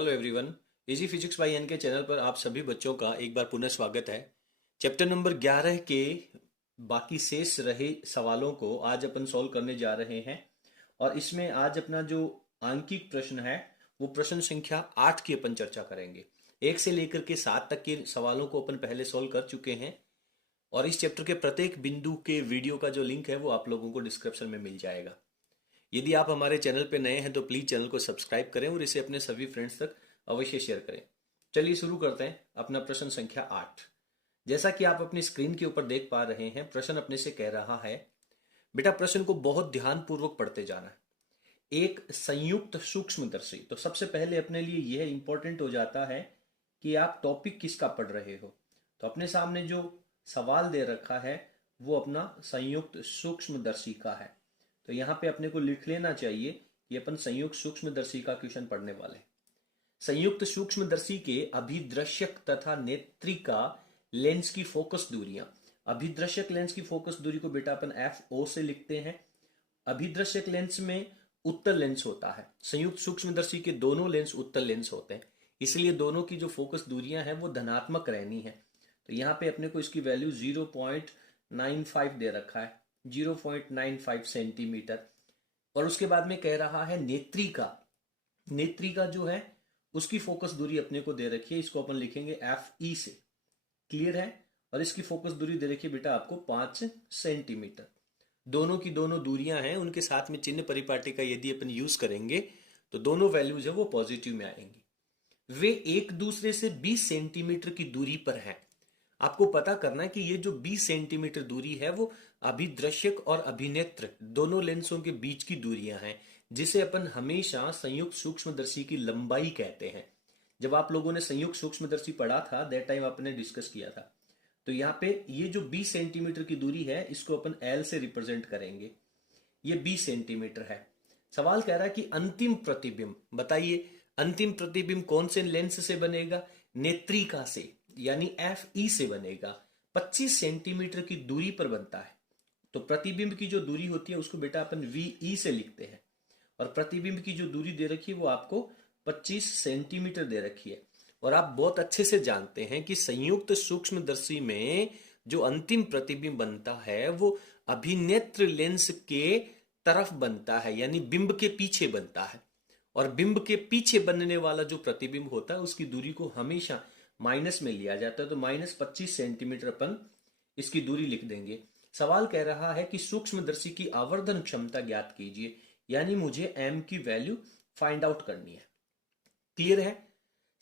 Hello everyone. Easy physics by N के channel पर आप सभी बच्चों का एक बार पुनः स्वागत है। चैप्टर नंबर 11 के बाकी शेष रहे सवालों को आज अपन सॉल्व करने जा रहे हैं। और इसमें आज अपना जो आंकिक प्रश्न है वो प्रश्न संख्या 8 की अपन चर्चा करेंगे। 1 से लेकर के 7 तक के सवालों को अपन पहले सॉल्व कर चुके हैं और इस चैप्टर के प्रत्येक बिंदु के वीडियो का जो लिंक है वो आप लोगों को डिस्क्रिप्शन में मिल जाएगा। यदि आप हमारे चैनल पर नए हैं तो प्लीज चैनल को सब्सक्राइब करें और इसे अपने सभी फ्रेंड्स तक अवश्य शेयर करें। चलिए शुरू करते हैं अपना प्रश्न संख्या 8। जैसा कि आप अपनी स्क्रीन के ऊपर देख पा रहे हैं, प्रश्न अपने से कह रहा है, बेटा प्रश्न को बहुत ध्यानपूर्वक पढ़ते जाना है। एक संयुक्त सूक्ष्मदर्शी, तो सबसे पहले अपने लिए यह इंपॉर्टेंट हो जाता है कि आप टॉपिक किसका पढ़ रहे हो। तो अपने सामने जो सवाल दे रखा है वो अपना संयुक्त सूक्ष्मदर्शी का है। तो यहाँ पे अपने को लिख लेना चाहिए कि अपन संयुक्त सूक्ष्मदर्शी का क्वेश्चन पढ़ने वाले हैं। संयुक्त सूक्ष्मदर्शी के अभिदृश्यक तथा नेत्रिका लेंस की फोकस दूरियां। अभिदृश्यक लेंस की फोकस दूरी को बेटा अपन FO से लिखते हैं। अभिदृश्यक लेंस में उत्तल लेंस होता है। संयुक्त सूक्ष्मदर्शी के दोनों लेंस उत्तल लेंस होते हैं, इसलिए दोनों की जो फोकस दूरियां हैं वो धनात्मक रहनी है। तो यहाँ पे अपने को इसकी वैल्यू 0.95 दे रखा है, 0.95 सेंटीमीटर। और उसके बाद में कह रहा है नेत्रिका। नेत्रिका जो है उसकी फोकस दूरी अपने को दे रखी है, इसको अपन लिखेंगे FE से। क्लियर है। और इसकी फोकस दूरी दे रखी है बेटा आपको 5 सेंटीमीटर। दोनों की दोनों दूरियां हैं, उनके साथ में चिन्ह परिपाटी का यदि अपन यूज करेंगे तो दोनों वैल्यूज है वो पॉजिटिव में आएंगी। वे एक दूसरे से 20 सेंटीमीटर की दूरी पर हैं। आपको पता करना है कि ये जो 20 सेंटीमीटर दूरी है वो अभिदृश्यक और अभिनेत्र दोनों लेंसों के बीच की दूरियां हैं, जिसे अपन हमेशा संयुक्त सूक्ष्मदर्शी की लंबाई कहते हैं। जब आप लोगों ने संयुक्त सूक्ष्मदर्शी पढ़ा था दैट टाइम आपने डिस्कस किया था। तो यहाँ पे ये जो 20 सेंटीमीटर की दूरी है इसको अपन L से रिप्रेजेंट करेंगे। ये 20 सेंटीमीटर है। सवाल कह रहा है कि अंतिम प्रतिबिंब बताइए, अंतिम प्रतिबिंब कौन से लेंस से बनेगा? नेत्रिका से, यानी FE से बनेगा। 25 सेंटीमीटर की दूरी पर बनता है। तो प्रतिबिंब की जो दूरी होती है उसको बेटा अपन VE से लिखते हैं। और प्रतिबिंब की जो दूरी दे रखी है वो आपको 25 सेंटीमीटर दे रखी है। और आप बहुत अच्छे से जानते हैं कि संयुक्त सूक्ष्मदर्शी में जो अंतिम प्रतिबिंब बनता है वो अभिनेत्र लेंस के तरफ बनता है, यानी बिंब के पीछे बनता है। और बिंब के पीछे बनने वाला जो प्रतिबिंब होता है उसकी दूरी को हमेशा माइनस में लिया जाता है। तो -25 सेंटीमीटर अपन इसकी दूरी लिख देंगे। सवाल कह रहा है कि सूक्ष्मदर्शी की आवर्धन क्षमता ज्ञात कीजिए, यानी मुझे M की वैल्यू फाइंड आउट करनी है। क्लियर है।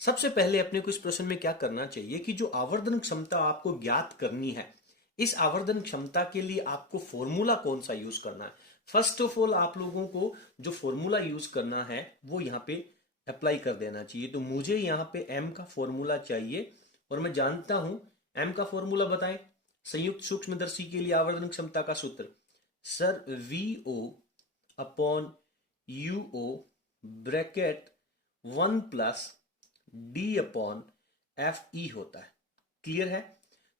सबसे पहले अपने को इस प्रश्न में क्या करना चाहिए कि जो आवर्धन क्षमता आपको ज्ञात करनी है, इस आवर्धन क्षमता के लिए आपको फॉर्मूला कौन सा यूज करना है। फर्स्ट ऑफ ऑल आप लोगों को जो फॉर्मूला यूज करना है वो यहाँ पे अप्लाई कर देना चाहिए। तो मुझे यहाँ पे M का फॉर्मूला चाहिए और मैं जानता हूं M का फॉर्मूला बताएं। संयुक्त सूक्ष्मदर्शी के लिए आवर्धन क्षमता का सूत्र sir VO upon UO bracket 1 plus D upon FE होता है। क्लियर है।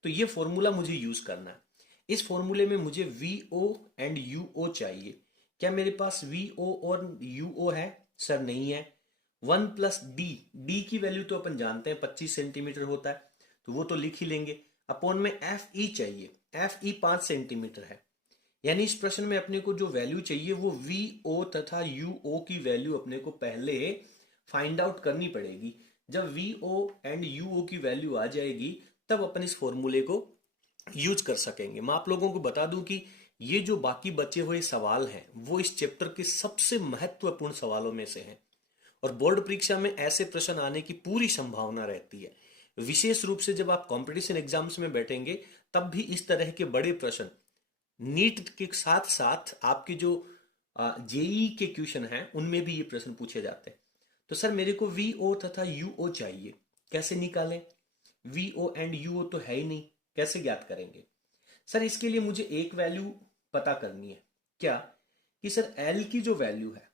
तो ये फॉर्मूला मुझे यूज करना है। इस फॉर्मूले में मुझे VO एंड UO चाहिए। क्या मेरे पास VO और UO है? सर नहीं है। 1 प्लस D की वैल्यू तो अपन जानते हैं 25 सेंटीमीटर होता है, तो वो तो लिख ही लेंगे। अपॉन में FE चाहिए। FE 5 सेंटीमीटर है, यानी इस प्रश्न में अपने को जो वैल्यू चाहिए वो VO तथा UO की वैल्यू अपने को पहले फाइंड आउट करनी पड़ेगी। जब VO एंड UO की वैल्यू आ जाएगी तब अपन इस फॉर्मूले को यूज कर सकेंगे। मैं आप लोगों को बता दूं कि ये जो बाकी बचे हुए सवाल हैं वो इस चैप्टर के सबसे महत्वपूर्ण सवालों में से हैं और बोर्ड परीक्षा में ऐसे प्रश्न आने की पूरी संभावना रहती है। विशेष रूप से जब आप कंपटीशन एग्जाम्स में बैठेंगे तब भी इस तरह के बड़े प्रश्न नीट के साथ साथ आपके जो JEE के क्वेश्चन हैं उनमें भी ये प्रश्न पूछे जाते हैं। तो सर मेरे को VO तथा UO चाहिए, कैसे निकालें? VO एंड UO तो है ही नहीं, कैसे ज्ञात करेंगे? सर इसके लिए मुझे एक वैल्यू पता करनी है। क्या? कि सर L की जो वैल्यू है,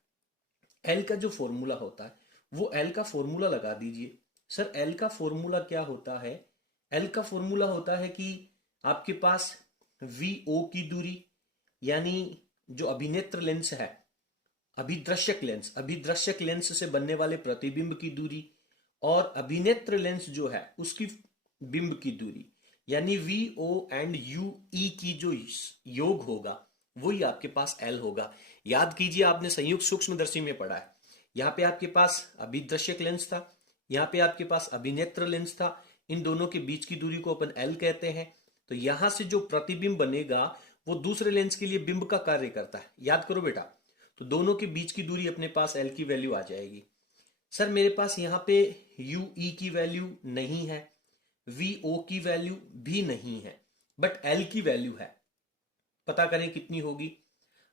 L का जो फॉर्मूला होता है वो L का फॉर्मूला लगा दीजिए। सर L का फॉर्मूला क्या होता है? L का फॉर्मूला होता है कि आपके पास VO की दूरी, यानी जो अभिनेत्र लेंस है, अभिदृश्यक लेंस से बनने वाले प्रतिबिंब की दूरी, और अभिनेत्र लेंस जो है उसकी बिंब की दूरी यानी V O and U E की जो योग होगा वही आपके पास एल होगा। याद कीजिए आपने संयुक्त सूक्ष्मदर्शी में पढ़ा है, यहाँ पे आपके पास अभिदृश्यक लेंस था, यहाँ पे आपके पास अभिनेत्र लेंस था, इन दोनों के बीच की दूरी को अपन एल कहते हैं। तो यहां से जो प्रतिबिंब बनेगा वो दूसरे लेंस के लिए बिंब का कार्य करता है, याद करो बेटा। तो दोनों के बीच की दूरी अपने पास एल की वैल्यू आ जाएगी। सर मेरे पास यहाँ पे यू ई की वैल्यू नहीं है, वी ओ की वैल्यू भी नहीं है, बट एल की वैल्यू है। पता करें कितनी होगी।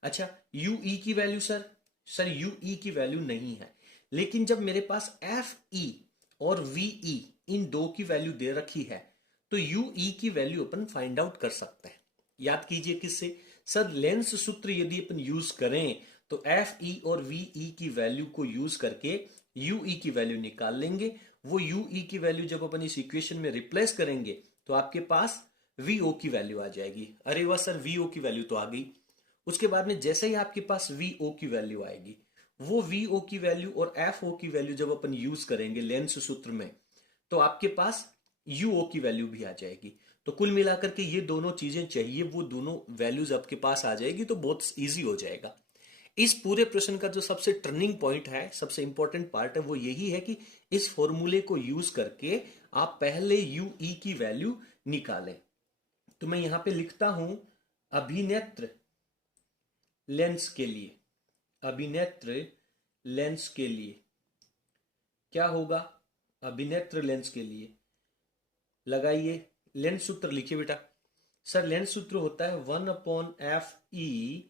अच्छा यू ई की वैल्यू सर यू ई की वैल्यू नहीं है, लेकिन जब मेरे पास एफ ई और वी ई इन दो की वैल्यू दे रखी है तो यू ई की वैल्यू अपन फाइंड आउट कर सकते हैं। याद कीजिए किससे? सर लेंस सूत्र यदि अपन यूज करें तो एफ ई और वी ई की वैल्यू को यूज करके यू ई की वैल्यू निकाल लेंगे। वो यू ई की वैल्यू जब अपन इस इक्वेशन में रिप्लेस करेंगे तो आपके पास वी ओ की वैल्यू आ जाएगी। अरे वाह सर, वी ओ की वैल्यू तो आ गई। उसके बाद में जैसे ही आपके पास वी ओ की वैल्यू आएगी, वो वी ओ की वैल्यू और एफ ओ की वैल्यू जब अपन यूज करेंगे लेंस सूत्र में तो आपके पास यू ओ की वैल्यू भी आ जाएगी। तो कुल मिलाकर के ये दोनों चीजें चाहिए, वो दोनों वैल्यूज आपके पास आ जाएगी तो बहुत इजी हो जाएगा। इस पूरे प्रश्न का जो सबसे टर्निंग पॉइंट है, सबसे इंपॉर्टेंट पार्ट है, वो यही है कि इस फॉर्मूले को यूज करके आप पहले यू ई की वैल्यू निकालें। तो मैं यहां पे लिखता हूं अभिनेत्र लेंस के लिए, अभिनेत्र लेंस के लिए क्या होगा? अभिनेत्र लेंस के लिए लगाइए लेंस सूत्र, लिखिए बेटा। सर लेंस सूत्र होता है 1/F E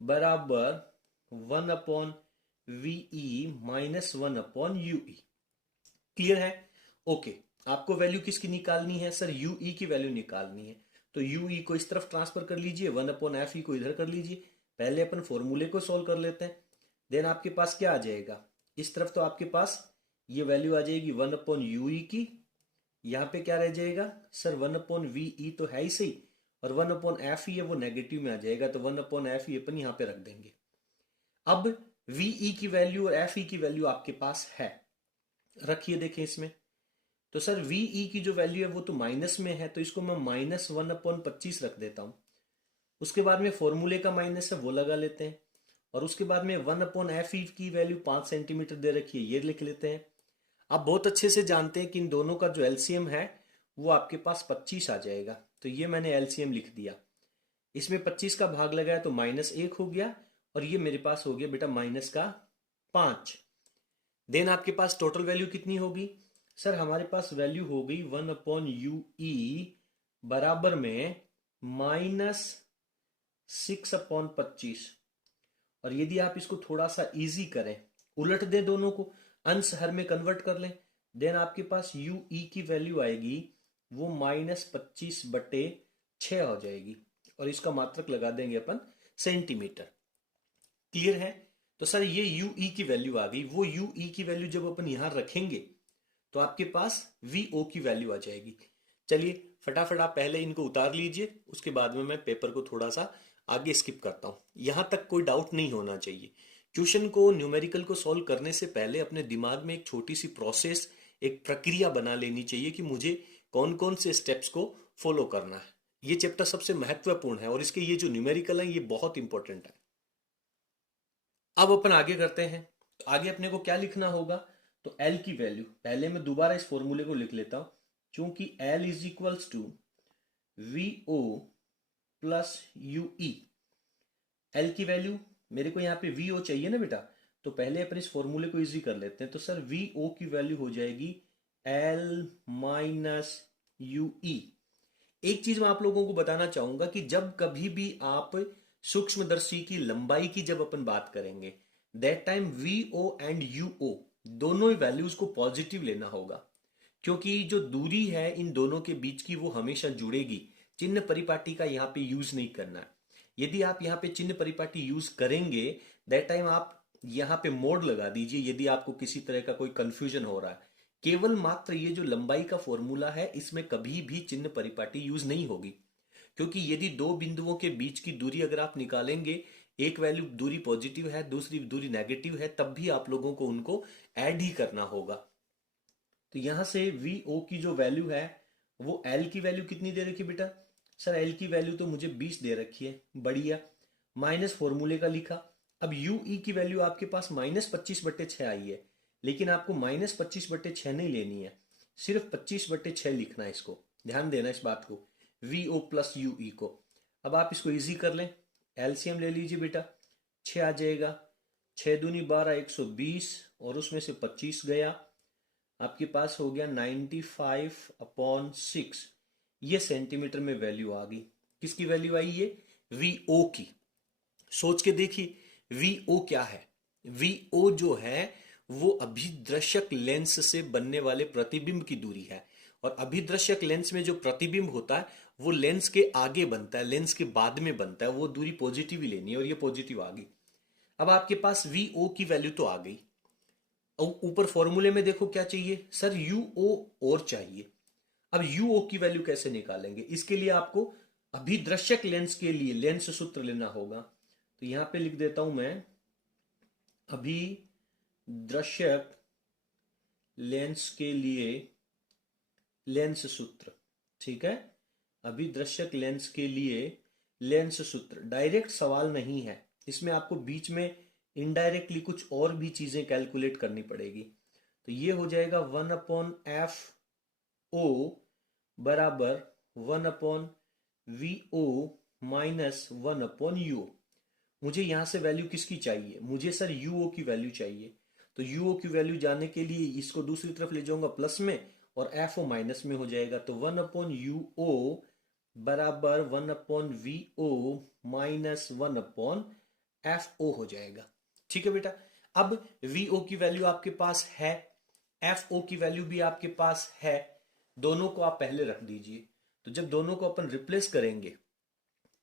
बराबर 1/VE माइनस 1/UE। क्लियर है? ओके। आपको वैल्यू किसकी निकालनी है? सर यू ई की वैल्यू निकालनी है। तो यू ई को इस तरफ ट्रांसफर कर लीजिए, 1/F E को इधर कर लीजिए। पहले अपन फॉर्मूले को सॉल्व कर लेते हैं। देन आपके पास क्या आ जाएगा? इस तरफ तो आपके पास ये वैल्यू आ जाएगी 1/UE की। यहाँ पे क्या रह जाएगा? सर 1/VE तो है ही सही, और 1/FE है वो नेगेटिव में आ जाएगा, तो 1/FE अपन यहाँ पे रख देंगे। अब VE की वैल्यू और FE की वैल्यू आपके पास है, रखिए देखें इसमें। तो सर VE की जो वैल्यू है वो तो माइनस में है, तो इसको मैं माइनस 1/25 रख देता हूं। उसके बाद में फॉर्मूले का माइनस है वो लगा लेते हैं, और उसके बाद में 1/FE की वैल्यू 5 सेंटीमीटर दे रखी है, ये लिख लेते हैं। आप बहुत अच्छे से जानते हैं कि इन दोनों का जो एलसीएम है वो आपके पास 25 आ जाएगा, तो ये मैंने एलसीएम लिख दिया। इसमें 25 का भाग लगाया तो -1 हो गया, और ये मेरे पास हो गया बेटा -5। देन आपके पास टोटल वैल्यू कितनी होगी? सर हमारे पास वैल्यू हो गई 1/UE बराबर में -6/25। और यदि आप इसको थोड़ा सा इजी करें, उलट दें दोनों को, अंश हर में कन्वर्ट कर लें, देन आपके पास यू ई की वैल्यू आएगी वो -25/6 हो जाएगी, और इसका मात्रक लगा देंगे अपन सेंटीमीटर। क्लियर है? तो सर ये यू ई की वैल्यू आ गई। वो यू ई की वैल्यू जब अपन यहां रखेंगे तो आपके पास वी ओ की वैल्यू आ जाएगी। चलिए फटाफट आप पहले इनको उतार लीजिए, उसके बाद में मैं पेपर को थोड़ा सा आगे स्किप करता हूं। यहां तक कोई डाउट नहीं होना चाहिए। क्वेश्चन को, न्यूमेरिकल को सॉल्व करने से पहले अपने दिमाग में एक छोटी सी प्रोसेस, एक प्रक्रिया बना लेनी चाहिए कि मुझे कौन कौन से स्टेप्स को फॉलो करना है। ये चैप्टर सबसे महत्वपूर्ण है और इसके ये जो न्यूमेरिकल है ये बहुत इंपॉर्टेंट है। अब अपन आगे करते हैं। तो आगे अपने को क्या लिखना होगा? तो एल की वैल्यू, पहले मैं दोबारा इस फॉर्मूले को लिख लेता हूं, क्योंकि L is equals to V O plus U E. L की वैल्यू मेरे को यहाँ पे वी ओ चाहिए ना बेटा, तो पहले अपन इस फॉर्मूले को इजी कर लेते हैं। तो सर वी ओ की वैल्यू हो जाएगी एल माइनस यू ई। एक चीज मैं आप लोगों को बताना चाहूंगा कि जब कभी भी आप सूक्ष्मदर्शी की लंबाई की जब अपन बात करेंगे, that time V O and U O दोनों ही वैल्यूज को पॉजिटिव लेना होगा, क्योंकि जो दूरी है इन दोनों के बीच की वो हमेशा जुड़ेगी। चिन्ह परिपाटी का यहाँ पे यूज नहीं करना है। यदि आप यहाँ पे चिन्ह परिपाटी यूज करेंगे, दैट टाइम आप यहाँ पे मोड लगा दीजिए यदि आपको किसी तरह का कोई कंफ्यूजन हो रहा है। केवल मात्र ये जो लंबाई का फॉर्मूला है इसमें कभी भी चिन्ह परिपाटी यूज नहीं होगी, क्योंकि यदि दो बिंदुओं के बीच की दूरी अगर आप निकालेंगे, एक वैल्यू दूरी पॉजिटिव है, दूसरी दूरी नेगेटिव है, तब भी आप लोगों को उनको ऐड ही करना होगा। तो यहां से वी ओ की जो वैल्यू है वो एल की वैल्यू कितनी दे रखी है बेटा? सर एल की वैल्यू तो मुझे 20 दे रखी है, बढ़िया। माइनस फॉर्मूले का लिखा। अब यू ई की वैल्यू आपके पास -25/6 आई है, लेकिन आपको -25/6 नहीं लेनी है, सिर्फ 25/6 लिखना है। इसको ध्यान देना इस बात को, V O plus U E को। अब आप इसको इजी कर लें, एलसीएम ले लीजिए बेटा। 6 आ जाएगा, 6 दूनी 12, 120, और उसमें से 25 गया, आपके पास हो गया 95/6। ये सेंटीमीटर में वैल्यू आ गई। किसकी वैल्यू आई? ये वी ओ की। सोच के देखिए वी ओ क्या है। वी ओ जो है वो अभिदृश्यक लेंस से बनने वाले प्रतिबिंब की दूरी है, और अभिदृश्यक लेंस में जो प्रतिबिंब होता है वो लेंस के आगे बनता है, लेंस के बाद में बनता है। वो दूरी पॉजिटिव ही लेनी है, और ये पॉजिटिव आ गई। अब आपके पास वी ओ की वैल्यू तो आ गई। ऊपर फॉर्मूले में देखो क्या चाहिए सर, यू ओ और चाहिए। अब यू ओ की वैल्यू कैसे निकालेंगे? इसके लिए आपको अभिदृश्यक लेंस के लिए लेंस सूत्र लेना होगा। तो यहां पे लिख देता हूं मैं, अभिदृश्यक लेंस के लिए लेंस सूत्र। ठीक है, अभिदृश्यक लेंस के लिए लेंस सूत्र। डायरेक्ट सवाल नहीं है, इसमें आपको बीच में इनडायरेक्टली कुछ और भी चीजें कैलकुलेट करनी पड़ेगी। तो ये हो जाएगा 1/F O बराबर 1/VO माइनस 1/U। मुझे यहां से वैल्यू किसकी चाहिए? मुझे सर यूओ की वैल्यू चाहिए। तो यूओ की वैल्यू जानने के लिए इसको दूसरी तरफ ले जाऊंगा प्लस में, और एफ ओ माइनस में हो जाएगा। तो 1/UO बराबर 1/VO माइनस 1/FO हो जाएगा। ठीक है बेटा। अब VO की वैल्यू आपके पास है, FO की वैल्यू भी आपके पास है, दोनों को आप पहले रख दीजिए। तो जब दोनों को अपन रिप्लेस करेंगे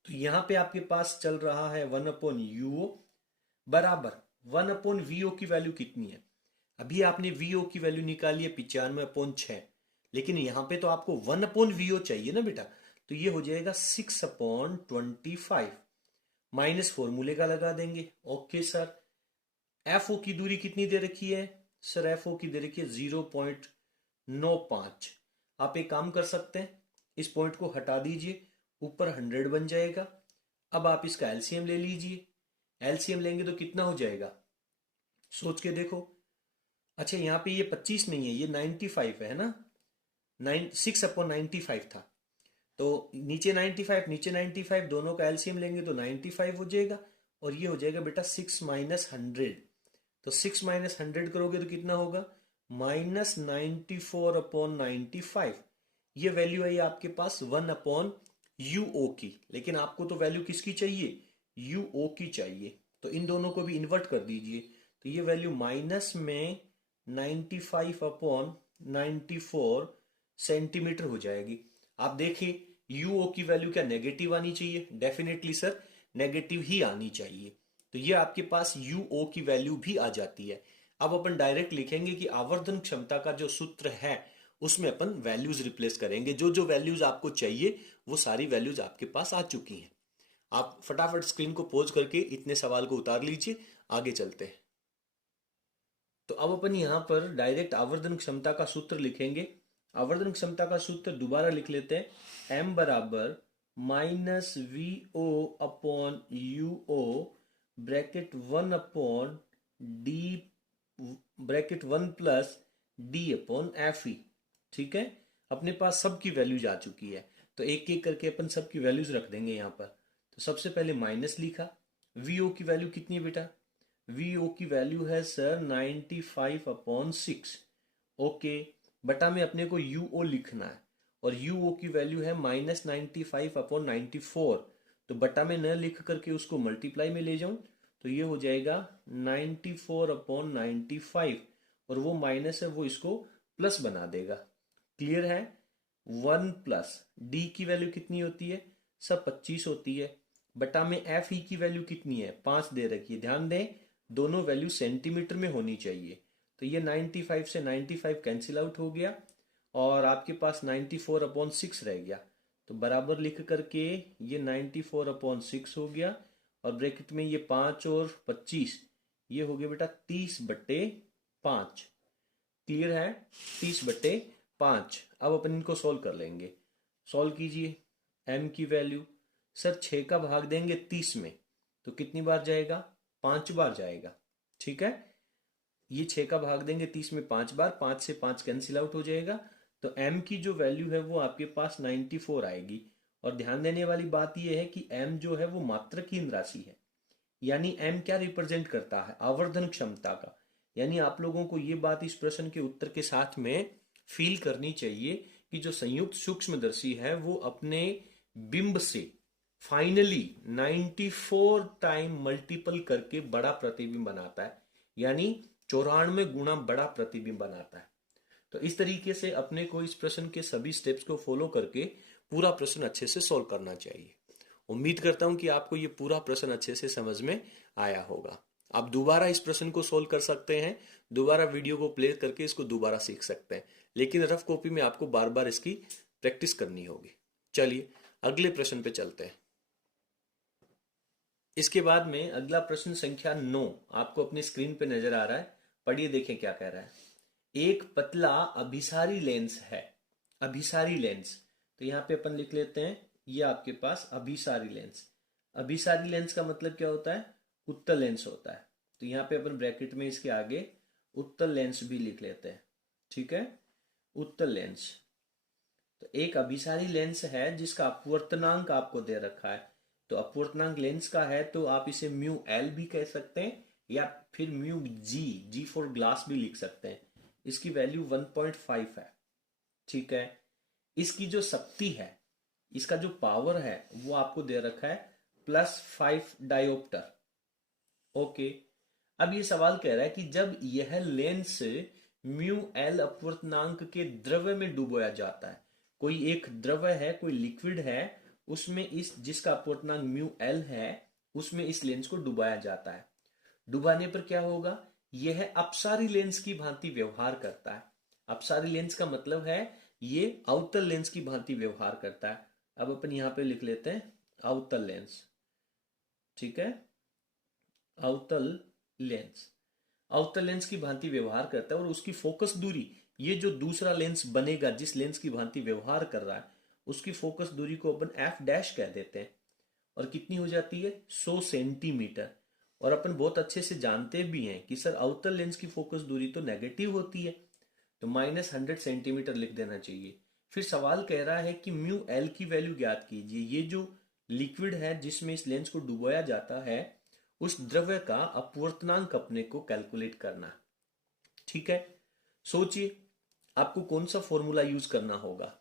तो यहां पे आपके पास चल रहा है 1/UO बराबर 1/VO की वैल्यू कितनी है? अभी आपने VO की वैल्यू निकाली है 95/6, लेकिन यहां पे तो आपको 1/VO चाहिए ना बेटा। तो ये हो जाएगा 6/25 माइनस फॉर्मूले का लगा देंगे। Okay sir. FO की दूरी कितनी दे रखी है? सर FO की दे रखी है 0.95। आप एक काम कर सकते हैं, इस पॉइंट को हटा दीजिए, ऊपर 100 बन जाएगा। अब आप इसका एलसीएम ले लीजिए। एलसीएम लेंगे तो कितना हो जाएगा? सोच के देखो। अच्छा यहाँ पे ये 25 नहीं है, ये 95 है ना। 6/95 था, तो नीचे 95 नीचे 95, दोनों का एलसीएम लेंगे तो 95 हो जाएगा। और ये हो जाएगा बेटा 6 माइनस 100। तो 6 माइनस 100 करोगे तो कितना होगा? -94/95। ये वैल्यू है आपके पास 1/UO की, लेकिन आपको तो वैल्यू किसकी चाहिए? UO की चाहिए। तो इन दोनों को भी इन्वर्ट कर दीजिए। तो ये वैल्यू माइनस में 95/94 सेंटीमीटर हो जाएगी। आप देखिए यूओ की वैल्यू क्या नेगेटिव आनी चाहिए? डेफिनेटली सर नेगेटिव ही आनी चाहिए। तो ये आपके पास यूओ की वैल्यू भी आ जाती है। अब अपन डायरेक्ट लिखेंगे कि आवर्धन क्षमता का जो सूत्र है उसमें अपन वैल्यूज रिप्लेस करेंगे। जो जो वैल्यूज आपको चाहिए वो सारी वैल्यूज आपके पास आ चुकी हैं। आप फटाफट स्क्रीन को पॉज करके इतने सवाल को उतार लीजिए, आगे चलते हैं। तो अब अपन यहां पर डायरेक्ट आवर्धन क्षमता का सूत्र लिखेंगे। आवर्धन क्षमता का सूत्र दोबारा लिख लेते हैं, m बराबर -VO/UO bracket 1/D bracket 1 plus D/FE। ठीक है, अपने पास सबकी वैल्यूज आ चुकी है, तो एक एक करके अपन सबकी वैल्यूज रख देंगे यहाँ पर। तो सबसे पहले माइनस लिखा। VO की वैल्यू कितनी है बेटा? VO की वैल्यू है सर 95/6। ओके, बटा में अपने को UO लिखना है, और UO की वैल्यू है -95/94। तो बटा में न लिख करके उसको मल्टीप्लाई में ले जाऊं तो ये हो जाएगा 94/95, और वो माइनस है वो इसको प्लस बना देगा। क्लियर है? 1 प्लस डी की वैल्यू कितनी होती है? सब 25 होती है। बटा में एफ ई की वैल्यू कितनी है? 5 दे रखी है। ध्यान दें दोनों वैल्यू सेंटीमीटर में होनी चाहिए। तो ये 95 से 95 कैंसिल आउट हो गया, और आपके पास 94/6 रह गया। तो बराबर लिख करके ये 94/6 हो गया, और ब्रैकेट में ये 5 और 25, ये हो गया बेटा 30/5। क्लियर है? 30/5। अब अपन इनको सॉल्व कर लेंगे। सॉल्व कीजिए। m की वैल्यू, सर 6 का भाग देंगे 30 में तो कितनी बार जाएगा? 5 बार जाएगा। ठीक है, ये 6 का भाग देंगे 30 में 5 बार, 5 से 5 कैंसिल आउट हो जाएगा। तो m की जो वैल्यू है वो आपके पास 94 आएगी। और ध्यान देने वाली बात यह है कि m जो है वो मात्रकीय राशि है। यानी m क्या रिप्रेजेंट करता है? आवर्धन क्षमता का। यानी आप लोगों को ये बात इस प्रश्न के उत्तर के साथ में फील करनी चाहिए कि जो संयुक्त सूक्ष्मदर्शी है वो अपने बिंब से फाइनली 94 टाइम मल्टीपल करके बड़ा प्रतिबिंब बनाता है। यानी 94 गुना बड़ा प्रतिबिंब बनाता है। तो इस तरीके से अपने को इस प्रश्न के सभी स्टेप्स को फॉलो करके पूरा प्रश्न अच्छे से सॉल्व करना चाहिए। उम्मीद करता हूं कि आपको ये पूरा प्रश्न अच्छे से समझ में आया होगा। आप दोबारा इस प्रश्न को सोल्व कर सकते हैं, दोबारा वीडियो को प्ले करके इसको दोबारा सीख सकते हैं, लेकिन रफ कॉपी में आपको बार बार इसकी प्रैक्टिस करनी होगी। चलिए अगले प्रश्न पे चलते हैं। इसके बाद में अगला प्रश्न संख्या 9 आपको अपनी स्क्रीन पे नजर आ रहा है। पढ़िए, देखें क्या कह रहा है। एक पतला अभिसारी लेंस है। अभिसारी लेंस, तो यहाँ पे अपन लिख लेते हैं ये आपके पास अभिसारी लेंस। अभिसारी लेंस का मतलब क्या होता है? उत्तल लेंस होता है। तो यहाँ पे अपन ब्रैकेट में इसके आगे उत्तल लेंस भी लिख लेते हैं। ठीक है, उत्तल लेंस। तो एक अभिसारी लेंस है जिसका अपवर्तनांक आपको दे रखा है। तो अपवर्तनांक लेंस का है तो आप इसे म्यू एल भी कह सकते हैं या फिर mu G, G for glass भी लिख सकते हैं। इसकी वैल्यू 1.5 है। ठीक है, इसकी जो शक्ति है, इसका जो पावर है वो आपको दे रखा है +5 डायोप्टर। ओके, अब ये सवाल कह रहा है कि जब यह लेंस म्यू एल अपवर्तनांक के द्रव्य में डुबोया जाता है, कोई एक द्रव्य है, कोई लिक्विड है, उसमें इस जिसका अपवर्तनांक म्यू एल है उसमें इस लेंस को डुबाया जाता है। डुबाने पर क्या होगा? यह अपसारी लेंस की भांति व्यवहार करता है। अपसारी लेंस का मतलब है ये अवतल लेंस की भांति व्यवहार करता है। अब अपन यहां पे लिख लेते हैं अवतल लेंस। ठीक है, अवतल लेंस। अवतल लेंस की भांति व्यवहार करता है और उसकी फोकस दूरी, ये जो दूसरा लेंस बनेगा जिस लेंस की भांति व्यवहार कर रहा है उसकी फोकस दूरी को अपन एफ डैश कह देते हैं। और कितनी हो जाती है? 100 सेंटीमीटर। और अपन बहुत अच्छे से जानते भी हैं कि सर अवतल लेंस की फोकस दूरी तो नेगेटिव होती है, तो -100 सेंटीमीटर लिख देना चाहिए। फिर सवाल कह रहा है कि म्यू एल की वैल्यू ज्ञात कीजिए। ये जो लिक्विड है जिसमें इस लेंस को डुबोया जाता है उस द्रव्य का अपवर्तनांक अपने को कैलकुलेट करना। ठीक है, सोचिए आपको कौन सा फॉर्मूला यूज करना होगा।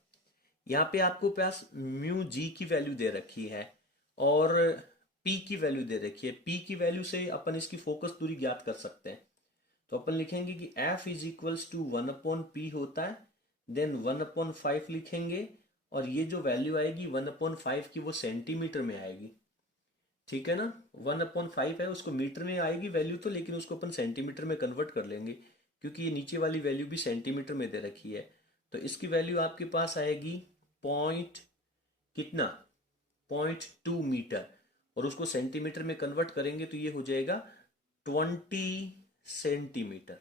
यहाँ पे आपको पास म्यू जी की वैल्यू दे रखी है और पी की वैल्यू दे रखी है। पी की वैल्यू से अपन इसकी फोकस दूरी ज्ञात कर सकते हैं। तो अपन लिखेंगे कि F is equals to 1/P होता है, देन 1/5 लिखेंगे और ये जो वैल्यू आएगी 1/5 की वो सेंटीमीटर में आएगी। ठीक है ना, 1/5 है, उसको मीटर में आएगी वैल्यू तो, लेकिन उसको अपन सेंटीमीटर में कन्वर्ट कर लेंगे क्योंकि ये नीचे वाली वैल्यू भी सेंटीमीटर में दे रखी है। तो इसकी वैल्यू आपके पास आएगी पॉइंट कितना, 0.2 मीटर, और उसको सेंटीमीटर में कन्वर्ट करेंगे तो ये हो जाएगा 20 सेंटीमीटर।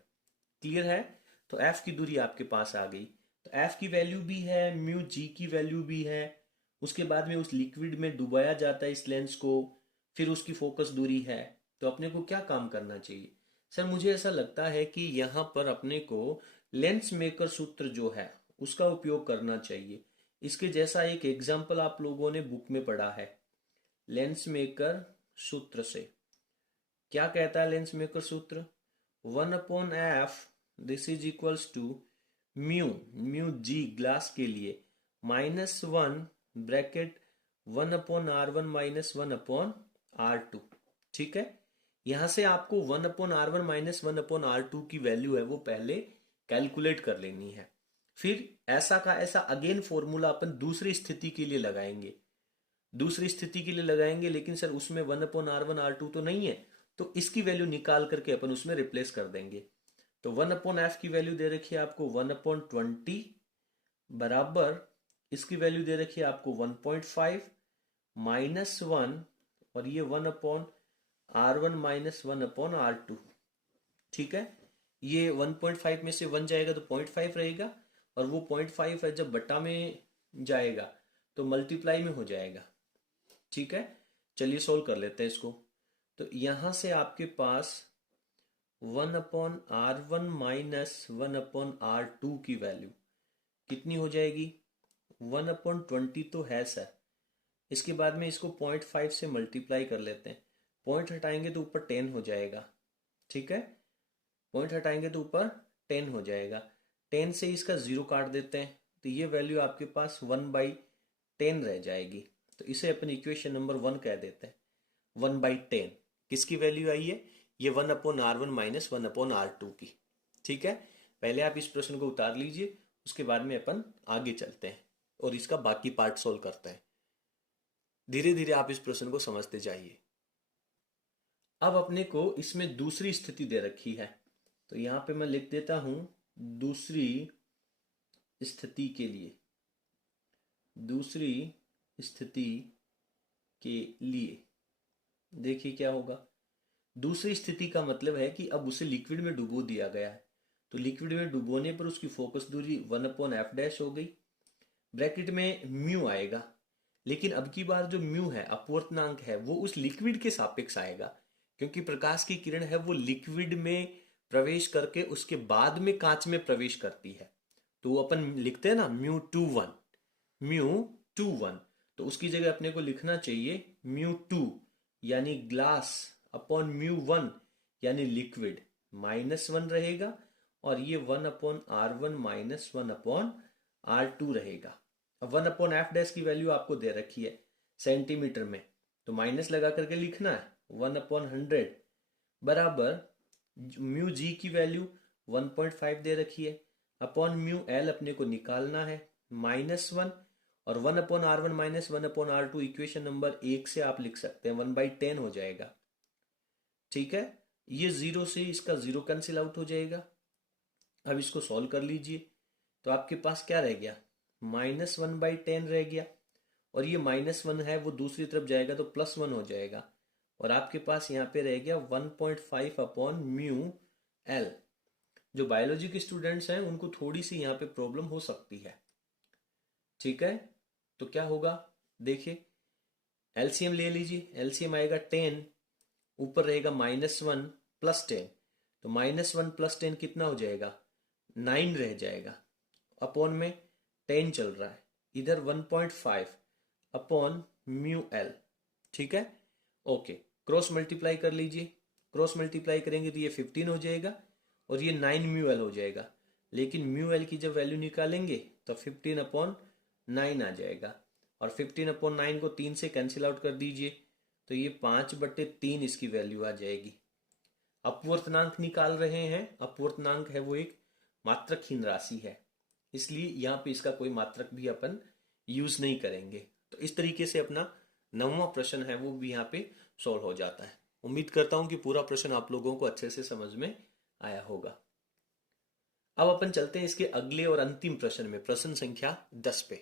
क्लियर है? तो एफ की दूरी आपके पास आ गई। तो एफ की वैल्यू भी है, म्यू जी की वैल्यू भी है। उसके बाद में उस लिक्विड में डुबाया जाता है इस लेंस को, फिर उसकी फोकस दूरी है। तो अपने को क्या काम करना चाहिए? सर मुझे ऐसा लगता है कि यहाँ पर अपने को लेंस मेकर सूत्र जो है उसका उपयोग करना चाहिए। इसके जैसा एक एग्जाम्पल आप लोगों ने बुक में पढ़ा है। लेंस मेकर सूत्र से क्या कहता है? लेंस मेकर सूत्र 1/f this is equals to mu, mu G glass के लिए -1 ब्रैकेट 1/r1 -1/r2। ठीक है, यहां से आपको 1/r1 -1/r2 की वैल्यू है वो पहले कैलकुलेट कर लेनी है। फिर ऐसा का ऐसा अगेन फॉर्मूला अपन दूसरी स्थिति के लिए लगाएंगे। दूसरी स्थिति के लिए लगाएंगे लेकिन सर उसमें 1/r1 r2 तो नहीं है, तो इसकी वैल्यू निकाल करके अपन उसमें रिप्लेस कर देंगे। तो 1/f की वैल्यू दे रखी है आपको 1/20 बराबर इसकी वैल्यू दे रखी है आपको 1.5 -1 और ये 1/r1 -1/r2। ठीक है, ये 1.5 में से 1 जाएगा तो 0.5 रहेगा, और वो 0.5 है जब बट्टा में जाएगा तो मल्टीप्लाई में हो जाएगा। ठीक है, चलिए सोल्व कर लेते हैं इसको। तो यहां से आपके पास 1/R1 माइनस 1/R2 की वैल्यू कितनी हो जाएगी? 1/20 तो है सर। इसके बाद में इसको 0.5 से मल्टीप्लाई कर लेते हैं। पॉइंट हटाएंगे तो ऊपर 10 हो जाएगा। ठीक है, पॉइंट हटाएंगे तो ऊपर 10 हो जाएगा। 10 से इसका 0 काट देते हैं तो ये वैल्यू आपके पास 1/10 रह जाएगी। तो इसे अपन इक्वेशन नंबर 1 कह देते हैं। 1/10 किसकी वैल्यू आई है? ये 1/R1 माइनस 1/R2 की। ठीक है, पहले आप इस प्रश्न को उतार लीजिए, उसके बाद में अपन आगे चलते हैं और इसका बाकी पार्ट सोल्व करते हैं। धीरे धीरे आप इस प्रश्न को समझते जाइए। अब अपने को इसमें दूसरी स्थिति दे रखी है, तो यहां पे मैं लिख देता हूं दूसरी स्थिति के लिए, दूसरी स्थिति के लिए देखिए क्या होगा। दूसरी स्थिति का मतलब है कि अब उसे लिक्विड में डुबो दिया गया है, तो लिक्विड में डुबोने पर उसकी फोकस दूरी 1/f डैश हो गई। ब्रैकेट में म्यू आएगा, लेकिन अब की बार जो म्यू है अपवर्तनांक है वो उस लिक्विड के सापेक्ष आएगा, क्योंकि प्रकाश की किरण है वो लिक्विड में प्रवेश करके उसके बाद में कांच में प्रवेश करती है। तो अपन लिखते हैं ना μ2 1, μ2 1, तो उसकी जगह अपने को लिखना चाहिए μ2 यानी ग्लास अपॉन μ1 यानी लिक्विड -1 रहेगा, और ये 1/R1 माइनस 1/R2 रहेगा। अब 1/f डैश की वैल्यू आपको दे रखी है सेंटीमीटर में, तो माइनस लगा करके लिखना है 1/100 बराबर म्यू जी की वैल्यू 1.5 दे रखी है, अपॉन म्यू एल अपने को निकालना है -1, और 1/R1 minus 1/R2 equation number 1 से आप लिख सकते हैं 1/10 हो जाएगा। ठीक है, ये 0 से इसका 0 कैंसिल आउट हो जाएगा। अब इसको सॉल्व कर लीजिए, तो आपके पास क्या रह गया? -1/10 रह गया, और ये -1 है वो दूसरी तरफ जाएगा तो +1 हो जाएगा, और आपके पास यहाँ पे रह गया 1.5 अपॉन म्यू एल। जो बायोलॉजी के स्टूडेंट्स हैं उनको थोड़ी सी यहाँ पे प्रॉब्लम हो सकती है। ठीक है, तो क्या होगा देखिए, एलसीएम ले लीजिए। एलसीएम आएगा 10, ऊपर रहेगा -1 + 10, तो -1 + 10 कितना हो जाएगा? 9 रह जाएगा, अपॉन में 10 चल रहा है, इधर 1.5 अपॉन म्यू एल। ठीक है, ओके, क्रॉस मल्टीप्लाई कर लीजिए। क्रॉस मल्टीप्लाई करेंगे तो ये 15 हो जाएगा, और ये 9 म्यू एल हो जाएगा। लेकिन म्यू एल की जब वैल्यू निकालेंगे तो 15/9 आ जाएगा, और 15/9 को 3 से कैंसिल आउट कर दीजिए, तो ये 5/3 इसकी वैल्यू आ जाएगी। अपवर्तनांक निकाल रहे हैं, अपवर्तनांक है वो एक मात्रकहीन राशि है, इसलिए यहाँ पे इसका कोई मात्रक भी अपन यूज नहीं करेंगे। तो इस तरीके से अपना 9वां प्रश्न है वो भी यहाँ पे सॉल्व हो जाता है। उम्मीद करता हूँ कि पूरा प्रश्न आप लोगों को अच्छे से समझ में आया होगा। अब अपन चलते हैं इसके अगले और अंतिम प्रश्न में, प्रश्न संख्या 10 पे।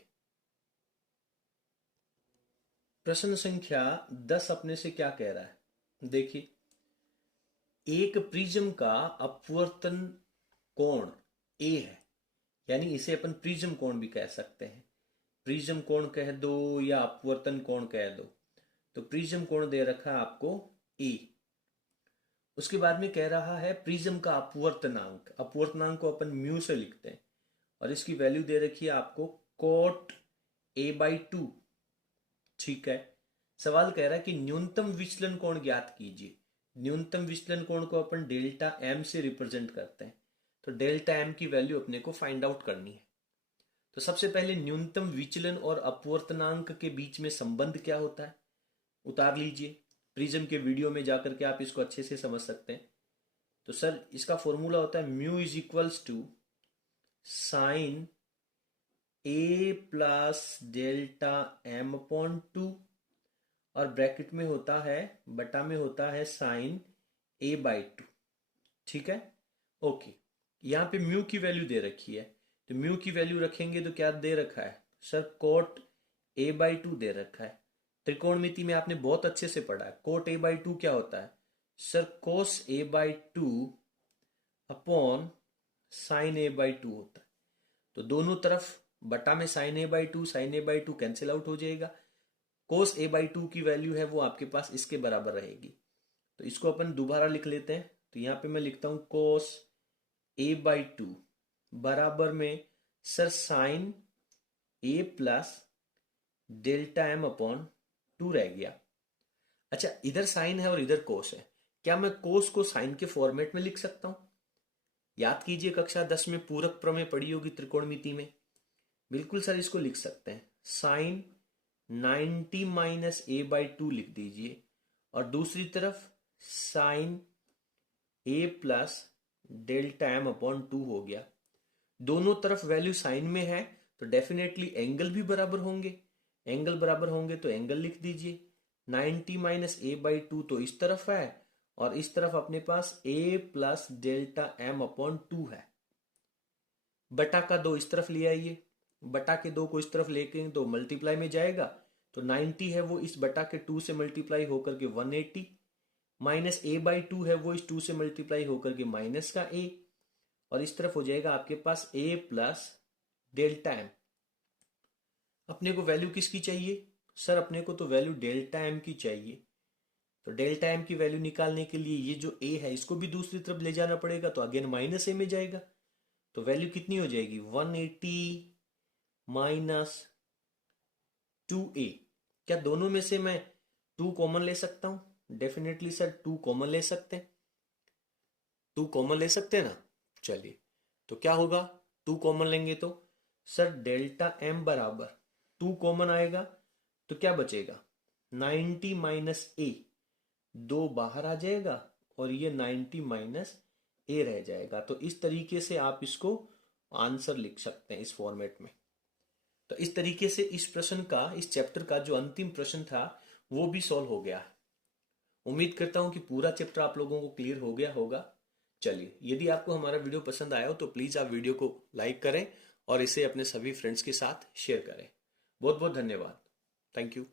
प्रश्न संख्या 10 अपने से क्या कह रहा है देखिए, एक प्रिज्म का अपवर्तन कोण ए है, यानी इसे अपन प्रिज्म कोण भी कह सकते हैं। प्रिज्म कोण कह दो या अपवर्तन कोण कह दो, तो प्रिज्म कोण दे रखा है आपको ए। उसके बाद में कह रहा है प्रिज्म का अपवर्तनांक, अपवर्तनांक को अपन म्यू से लिखते हैं, और इसकी वैल्यू दे रखी है आपको कोट a/2। ठीक है, सवाल कह रहा है कि न्यूनतम विचलन कोण ज्ञात कीजिए। न्यूनतम विचलन कोण को अपन डेल्टा एम से रिप्रेजेंट करते हैं, तो डेल्टा एम की वैल्यू अपने को फाइंड आउट करनी है। तो सबसे पहले न्यूनतम विचलन और अपवर्तनांक के बीच में संबंध क्या होता है उतार लीजिए। प्रिज्म के वीडियो में जाकर के आप इसको अच्छे से समझ सकते हैं। तो सर इसका फॉर्मूला होता है mu is equals to sine A plus delta M upon 2, और ब्रैकेट में होता है, बटा में होता है साइन a/2। ठीक है, ओके, यहाँ पे म्यू की वैल्यू दे रखी है, तो म्यू की वैल्यू रखेंगे तो क्या दे रखा है सर? कोट a/2 दे रखा है। त्रिकोणमिति में आपने बहुत अच्छे से पढ़ा है, कोट a/2 क्या होता है sir? Cos a/2 upon sine A by two होता है। तो दोनों तरफ बटा में sine A by two, sine A by two cancel out हो जाएगा। कोस ए बाई टू की वैल्यू है वो आपके पास इसके बराबर रहेगी। तो इसको अपन दोबारा लिख लेते हैं। तो यहाँ पे मैं लिखता हूं कोस ए बाई टू बराबर में सर साइन ए plus delta M upon two रह गया। अच्छा, इधर साइन है और इधर कोस है, क्या मैं कोस को साइन के फॉर्मेट में लिख सकता हूं? याद कीजिए कक्षा 10 में पूरक प्रमेय पढ़ी होगी त्रिकोणमिति में। बिल्कुल सर, इसको लिख सकते हैं sine 90 minus a by two लिख दीजिए, और दूसरी तरफ साइन ए plus delta M upon two हो गया। दोनों तरफ वैल्यू साइन में है तो डेफिनेटली एंगल भी बराबर होंगे। एंगल बराबर होंगे तो एंगल लिख दीजिए। 90 माइनस ए बाई टू तो इस तरफ है, और इस तरफ अपने पास a plus delta M upon two है। बटा का दो इस तरफ ले आइए, बटा के दो को इस तरफ लेके तो मल्टीप्लाई में जाएगा। तो 90 है वो इस बटा के टू से मल्टीप्लाई होकर के 180, माइनस ए बाई टू है वो इस टू से मल्टीप्लाई होकर के माइनस का ए, और इस तरफ हो जाएगा आपके पास ए प्लस डेल्टा एम। अपने को वैल्यू किसकी चाहिए सर? अपने को तो वैल्यू डेल्टा एम की चाहिए। तो डेल्टा एम की वैल्यू निकालने के लिए ये जो ए है इसको भी दूसरी तरफ ले जाना पड़ेगा, तो अगेन माइनस ए में जाएगा। तो वैल्यू कितनी हो जाएगी? 180 माइनस 2a। क्या दोनों में से मैं 2 कॉमन ले सकता हूं? डेफिनेटली सर 2 कॉमन ले सकते हैं। 2 कॉमन ले सकते हैं ना? चलिए, तो क्या होगा 2 कॉमन लेंगे तो सर डेल्टा एम बराबर 2 कॉमन आएगा तो क्या बचेगा? 90 माइनस ए, 2 बाहर आ जाएगा और ये 90 माइनस ए रह जाएगा। तो इस तरीके से आप इसको आंसर लिख सकते हैं इस फॉर्मेट में। तो इस तरीके से इस प्रश्न का, इस चैप्टर का जो अंतिम प्रश्न था वो भी सॉल्व हो गया है। उम्मीद करता हूं कि पूरा चैप्टर आप लोगों को क्लियर हो गया होगा। चलिए, यदि आपको हमारा वीडियो पसंद आया हो तो प्लीज आप वीडियो को लाइक करें और इसे अपने सभी फ्रेंड्स के साथ शेयर करें। बहुत बहुत धन्यवाद। Thank you.